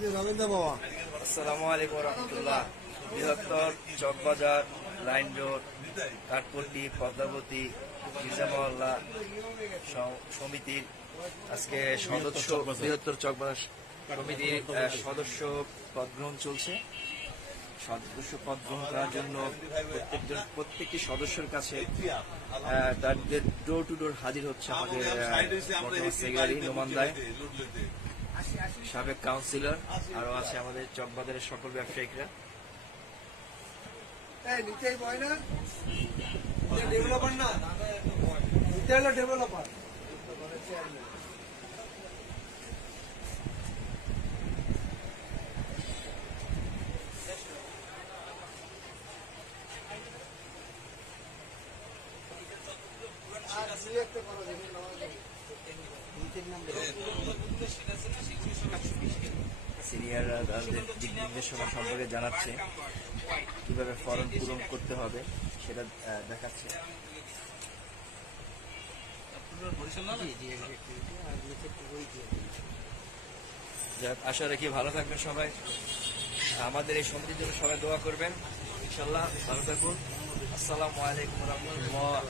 আসসালামু আলাইকুম রহমতুল্লাহ। বৃহত্তর চকবাজার লাইন রোড কাঠপট্টি পদ্মাবতী মির্জামহল্লা সমিতির আজকে সদস্য বৃহত্তর চকবাজার সমিতির সদস্য পদ গ্রহণ চলছে। সদস্য পদ গ্রহণ করার জন্য প্রত্যেকটি সদস্যের কাছে তাদের ডোর টু ডোর হাজির হচ্ছে আমাদের সেক্রেটারি নোমানদায়, সাবেক কাউন্সিলর, আরো আছে আমাদের চকবাজারের সকল ব্যবসায়িকরা। ডেভেলপার না, ডেভেলপার সিনিয়ররা তাদের দিক নির্দেশনা সম্পর্কে জানাচ্ছে, কিভাবে ফর্ম পূরণ করতে হবে সেটা দেখাচ্ছে। আশা রাখি ভালো থাকবেন সবাই, আমাদের এই সমিতির জন্য সবাই দোয়া করবেন। ইনশাল্লাহ ভালো থাকুন। আসসালামু আলাইকুম রহমতুল্লাহ।